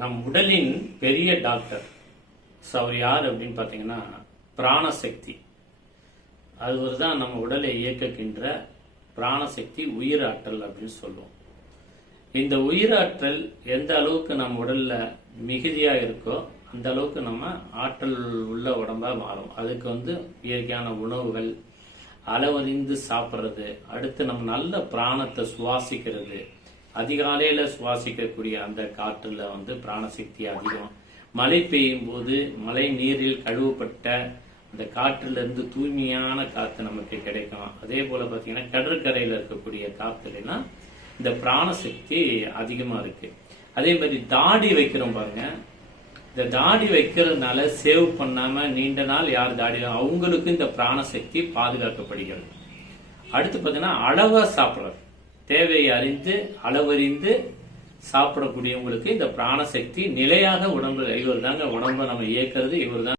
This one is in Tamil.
நம் உடலின் பெரிய டாக்டர். ஸோ அவர் யார் அப்படின்னு பார்த்தீங்கன்னா பிராணசக்தி. அது தான் நம்ம உடலை இயக்குகின்ற பிராணசக்தி உயிராற்றல் அப்படின்னு சொல்லுவோம். இந்த உயிராற்றல் எந்த அளவுக்கு நம்ம உடல்ல மிகுதியா இருக்கோ அந்த அளவுக்கு நம்ம ஆற்றல் உள்ள உடம்பா மாறும். அதுக்கு வந்து இயற்கையான உணவுகள் அளவறிந்து சாப்பிட்றது அடுத்து நம்ம நல்ல பிராணத்தை சுவாசிக்கிறது அதிகாலையில சுவாசிக்கக்கூடிய அந்த காற்றுல வந்து பிராணசக்தி அதிகம். மழை பெய்யும் போது மழை நீரில் கழுவப்பட்ட அந்த காற்றுல இருந்து தூய்மையான காத்து நமக்கு கிடைக்கும். அதே போல பாத்தீங்கன்னா கடற்கரையில இருக்கக்கூடிய காத்துலாம் இந்த பிராணசக்தி அதிகமா இருக்கு. அதே மாதிரி தாடி வைக்கிறோம் பாருங்க. இந்த தாடி வைக்கிறதுனால சேவ் பண்ணாம நீண்ட நாள் யார் தாடி அவங்களுக்கு இந்த பிராணசக்தி பாதுகாக்கப்படுகிறது. அடுத்து பார்த்தீங்கன்னா அளவா சாப்பிட்றது தேவையை அறிந்து அளவறிந்து சாப்பிடக்கூடியவங்களுக்கு இந்த பிராணசக்தி நிலையாக உடம்பு இவர் தாங்க உடம்ப நம்ம இயக்கிறது இவர்